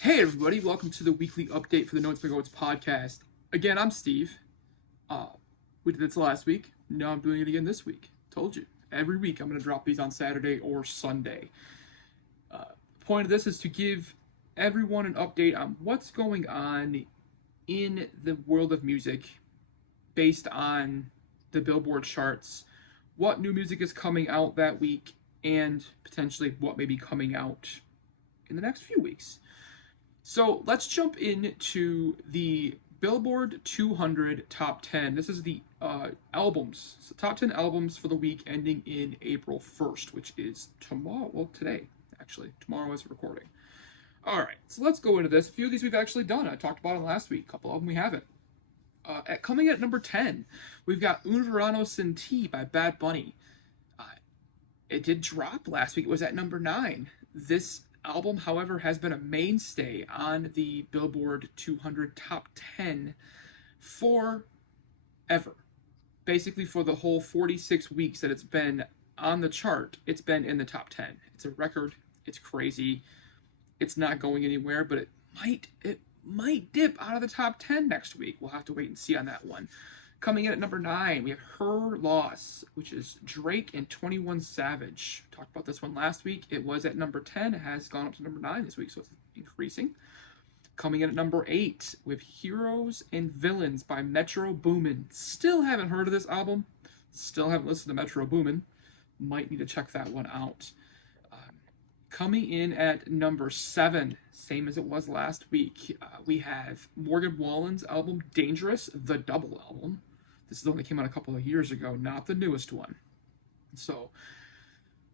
Hey everybody, welcome to the weekly update for the Notes by Goats podcast. Again, I'm Steve. We did this last week. Now I'm doing it again this week. Told you. Every week I'm going to drop these on Saturday or Sunday. The point of this is to give everyone an update on what's going on in the world of music based on the Billboard charts, what new music is coming out that week, and potentially what may be coming out in the next few weeks. So let's jump into the Billboard 200 Top 10. This is the albums, so top 10 albums for the week ending in April 1st, which is tomorrow. Well, today, actually. Tomorrow is recording. All right, so let's go into this. A few of these we've actually done. I talked about them last week. A couple of them we haven't. Coming at number 10, we've got Un Verano Sin Ti by Bad Bunny. It did drop last week. It was at number 9. This album, however, has been a mainstay on the Billboard 200 Top 10 forever. Basically, for the whole 46 weeks that it's been on the chart, it's been in the top 10. It's a record. It's crazy. It's not going anywhere, but it might dip out of the top 10 next week. We'll have to wait and see on that one. Coming in at number 9, we have Her Loss, which is Drake and 21 Savage. Talked about this one last week. It was at number 10. It has gone up to number 9 this week, so it's increasing. Coming in at number 8, we have Heroes and Villains by Metro Boomin. Still haven't heard of this album. Still haven't listened to Metro Boomin. Might need to check that one out. Coming in at number 7, same as it was last week, we have Morgan Wallen's album Dangerous, the double album. This is the one that came out a couple of years ago, not the newest one. So,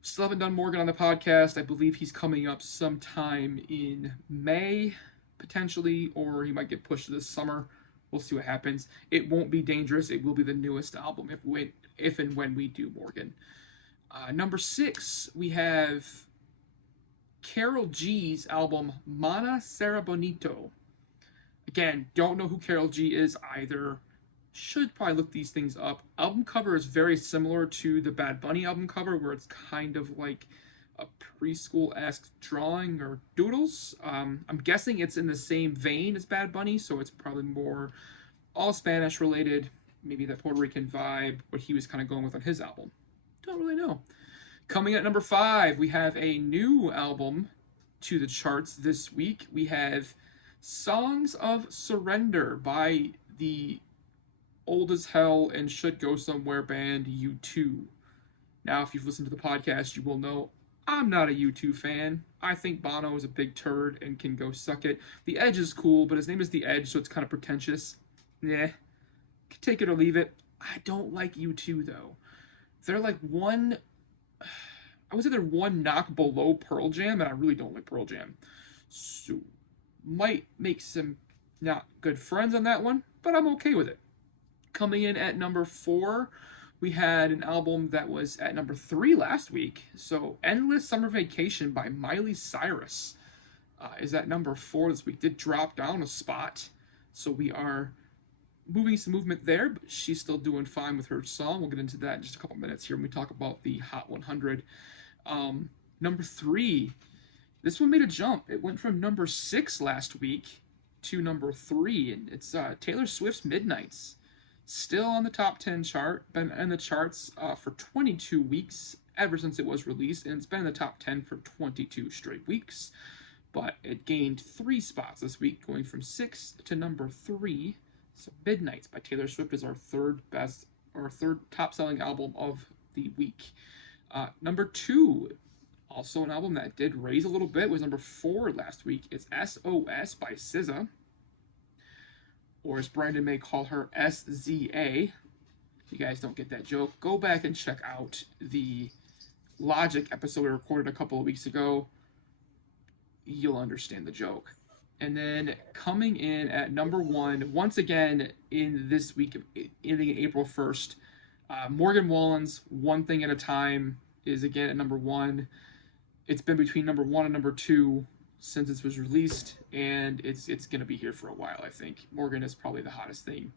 still haven't done Morgan on the podcast. I believe he's coming up sometime in May, potentially, or he might get pushed to this summer. We'll see what happens. It won't be Dangerous. It will be the newest album if and when we do Morgan. Number 6, we have Karol G's album Mana Será Bonito. Again, don't know who Karol G is either. Should probably look these things up. Album cover is very similar to the Bad Bunny album cover, where it's kind of like a preschool-esque drawing or doodles. I'm guessing it's in the same vein as Bad Bunny, so it's probably more all Spanish related, maybe that Puerto Rican vibe, what he was kind of going with on his album. Don't really know. Coming at number 5, we have a new album to the charts this week. We have Songs of Surrender by the old as hell and should go somewhere band U2. Now, if you've listened to the podcast, you will know I'm not a U2 fan. I think Bono is a big turd and can go suck it. The Edge is cool, but his name is The Edge, so it's kind of pretentious. Take it or leave it. I don't like U2, though. They're like I was either one knock below Pearl Jam, and I really don't like Pearl Jam. So, might make some not good friends on that one, but I'm okay with it. Coming in at number 4, we had an album that was at number 3 last week. So, Endless Summer Vacation by Miley Cyrus is at number 4 this week. Did drop down a spot, so we are moving some movement there, but she's still doing fine with her song. We'll get into that in just a couple minutes here when we talk about the Hot 100. Number 3, this one made a jump. It went from number 6 last week to number 3, and it's Taylor Swift's Midnights. Still on the top 10 chart, been in the charts for 22 weeks ever since it was released, and it's been in the top 10 for 22 straight weeks. But it gained 3 spots this week, going from 6 to number 3. So Midnights by Taylor Swift is our third top-selling album of the week. Number 2, also an album that did raise a little bit, was number 4 last week. It's SOS by SZA, or as Brandon may call her, SZA. If you guys don't get that joke, go back and check out the Logic episode we recorded a couple of weeks ago. You'll understand the joke. And then coming in at number 1, once again in this week, ending April 1st, Morgan Wallen's One Thing at a Time is again at number 1. It's been between number 1 and number 2 since it was released, and it's going to be here for a while, I think. Morgan is probably the hottest thing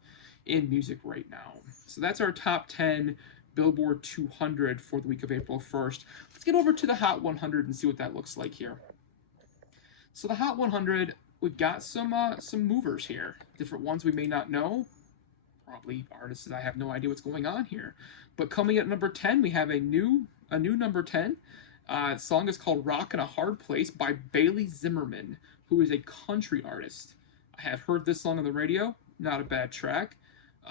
in music right now. So that's our top 10 Billboard 200 for the week of April 1st. Let's get over to the Hot 100 and see what that looks like here. So the Hot 100, we've got some movers here, different ones we may not know, probably artists that I have no idea what's going on here. But coming at number 10, we have a new number 10. Song is called "Rock in a Hard Place" by Bailey Zimmerman, who is a country artist. I have heard this song on the radio. Not a bad track.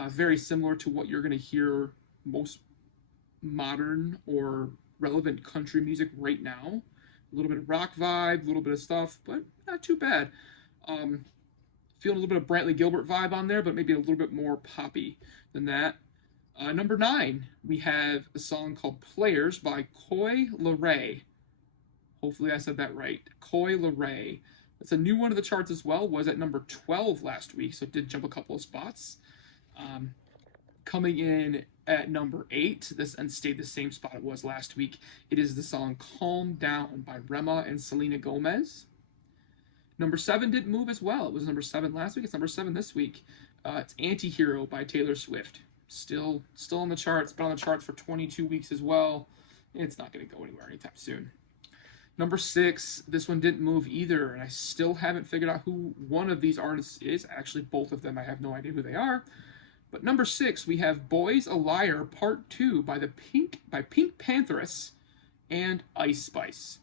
Very similar to what you're going to hear most modern or relevant country music right now. A little bit of rock vibe, a little bit of stuff, but not too bad. Feeling a little bit of Brantley Gilbert vibe on there, but maybe a little bit more poppy than that. Number 9, we have a song called "Players" by Coy Leray. Hopefully I said that right. Coy Leray. It's a new one to the charts as well. Was at number 12 last week, so it did jump a couple of spots. Coming in at number 8, this and stayed the same spot it was last week. It is the song "Calm Down" by Rema and Selena Gomez. Number 7 didn't move as well. It was number 7 last week. It's number 7 this week. It's "Antihero" by Taylor Swift. Still on the charts. Been on the charts for 22 weeks as well. It's not going to go anywhere anytime soon. Number 6, this one didn't move either, and I still haven't figured out who one of these artists is. Actually, both of them, I have no idea who they are. But number 6, we have "Boy's a Liar" Part 2 by Pink Pantheress and Ice Spice.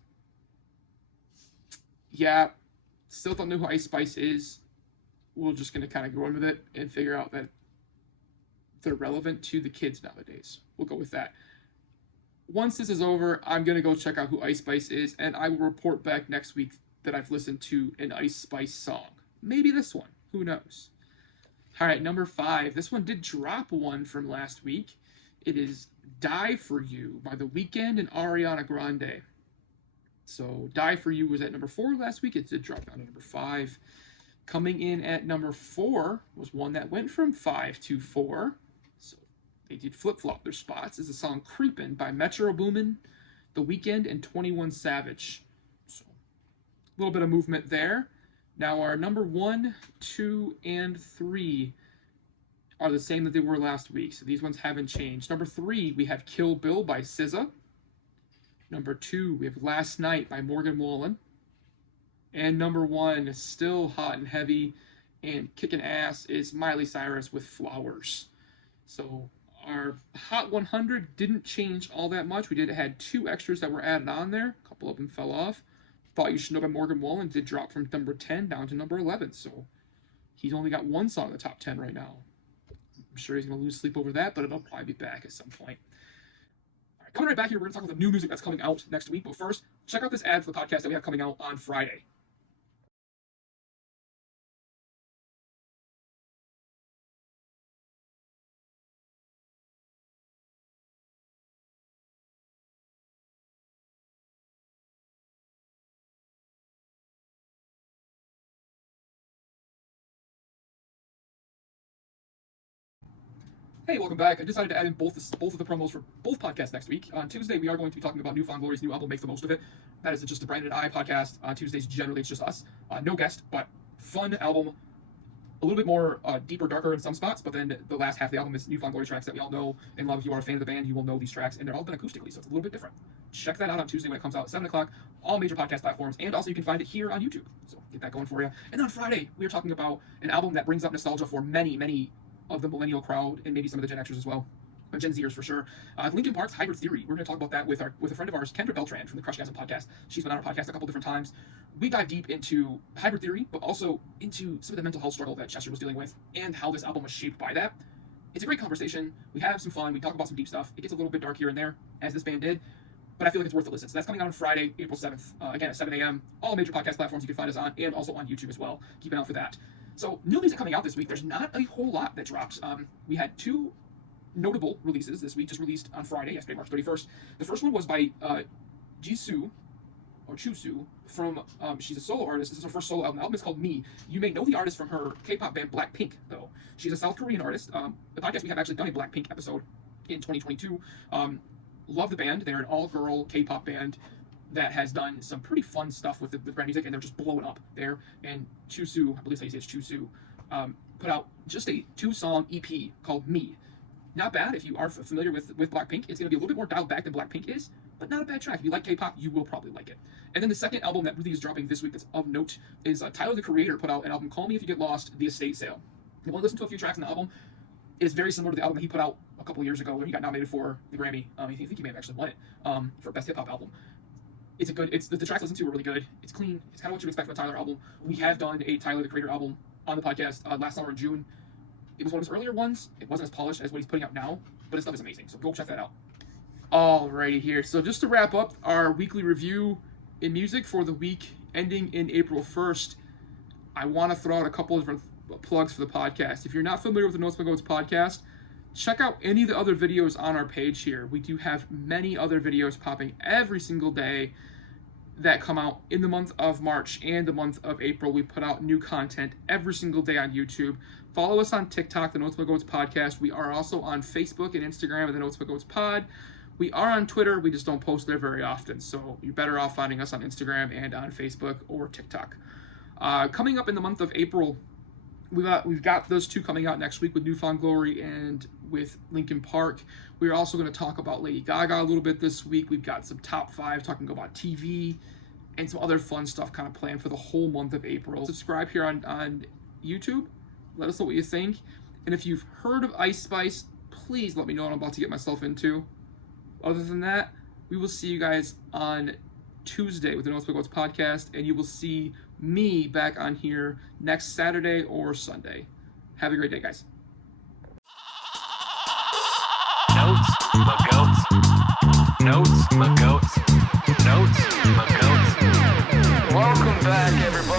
Yeah, still don't know who Ice Spice is. We're just going to kind of go in with it and figure out that they're relevant to the kids nowadays. We'll go with that. Once this is over, I'm going to go check out who Ice Spice is, and I will report back next week that I've listened to an Ice Spice song. Maybe this one. Who knows? All right, number 5. This one did drop one from last week. It is "Die For You" by The Weeknd and Ariana Grande. So "Die For You" was at number 4 last week. It did drop down to number 5. Coming in at number 4 was one that went from 5 to 4. So they did flip-flop their spots. Is the song "Creepin'" by Metro Boomin, The Weeknd, and 21 Savage. So a little bit of movement there. Now our number 1, 2, and 3 are the same that they were last week. So these ones haven't changed. Number 3, we have "Kill Bill" by SZA. Number 2, we have "Last Night" by Morgan Wallen. And number 1, still hot and heavy and kicking ass, is Miley Cyrus with "Flowers." So our Hot 100 didn't change all that much. We had 2 extras that were added on there. A couple of them fell off. "Thought You Should Know" by Morgan Wallen did drop from number 10 down to number 11. So he's only got one song in the top 10 right now. I'm sure he's going to lose sleep over that, but it'll probably be back at some point. All right, coming right back here, we're going to talk about the new music that's coming out next week. But first, check out this ad for the podcast that we have coming out on Friday. Hey, welcome back. I decided to add in both of the promos for both podcasts next week. On Tuesday, we are going to be talking about New Found Glory's new album, "Make the Most of It." That is just the Brandon and I podcast. On Tuesdays, generally, it's just us. No guest, but fun album. A little bit more deeper, darker in some spots, but then the last half of the album is New Found Glory tracks that we all know and love. If you are a fan of the band, you will know these tracks, and they're all done acoustically, so it's a little bit different. Check that out on Tuesday when it comes out at 7 o'clock, all major podcast platforms, and also you can find it here on YouTube. So get that going for you. And on Friday, we are talking about an album that brings up nostalgia for many, many of the millennial crowd, and maybe some of the Gen Xers as well. Gen Zers for sure. Linkin Park's "Hybrid Theory." We're going to talk about that with a friend of ours, Kendra Beltran from the Crushgasm podcast. She's been on our podcast a couple different times. We dive deep into "Hybrid Theory," but also into some of the mental health struggle that Chester was dealing with and how this album was shaped by that. It's a great conversation. We have some fun. We talk about some deep stuff. It gets a little bit dark here and there, as this band did, but I feel like it's worth a listen. So that's coming out on Friday, April 7th, again at 7 a.m. All major podcast platforms you can find us on, and also on YouTube as well. Keep an eye out for that. So new music coming out this week. There's not a whole lot that drops. We had 2 notable releases this week, just released on Friday, yesterday, March 31st. The first one was by Jisoo, or Chusu, from, she's a solo artist. This is her first solo album. The album is called "Me." You may know the artist from her K-pop band Blackpink, though. She's a South Korean artist. The podcast, we have actually done a Blackpink episode in 2022. Love the band. They're an all-girl K-pop band that has done some pretty fun stuff with brand music, and they're just blowing up there. And Chusu, I believe that's how you say it's Chusu, put out just a 2-song EP called "Me." Not bad if you are familiar with Blackpink. It's going to be a little bit more dialed back than Blackpink is, but not a bad track. If you like K-pop, you will probably like it. And then the second album that really is dropping this week that's of note is Tyler, the Creator, put out an album, Call Me If You Get Lost, The Estate Sale. If you want to listen to a few tracks on the album, it is very similar to the album that he put out a couple years ago when he got nominated for the Grammy. I think he may have actually won it for Best Hip Hop Album. It's a good. The tracks listened to are really good. It's clean. It's kind of what you expect from a Tyler album. We have done a Tyler, the Creator album on the podcast last summer in June. It was one of his earlier ones. It wasn't as polished as what he's putting out now, but his stuff is amazing. So go check that out. Alrighty here. So just to wrap up our weekly review in music for the week ending in April 1st, I want to throw out a couple of different plugs for the podcast. If you're not familiar with the Notes by Goats podcast, check out any of the other videos on our page here. We do have many other videos popping every single day that come out in the month of March and the month of April. We put out new content every single day on YouTube. Follow us on TikTok, the Notes by Goats podcast. We are also on Facebook and Instagram at the Notes by Goats pod. We are on Twitter. We just don't post there very often. So you're better off finding us on Instagram and on Facebook or TikTok. Coming up in the month of April, we've got those two coming out next week with Newfound Glory and with Linkin Park. We're also going to talk about Lady Gaga a little bit this week. We've got some top 5 talking about TV and some other fun stuff kind of planned for the whole month of April. Subscribe here on YouTube. Let us know what you think. And if you've heard of Ice Spice, please let me know what I'm about to get myself into. Other than that, we will see you guys on Tuesday with the Notes by Goats podcast, and you will see me back on here next Saturday or Sunday. Have a great day, guys. Notes by Goats. Notes by Goats. Notes by Goats. Welcome back, everybody.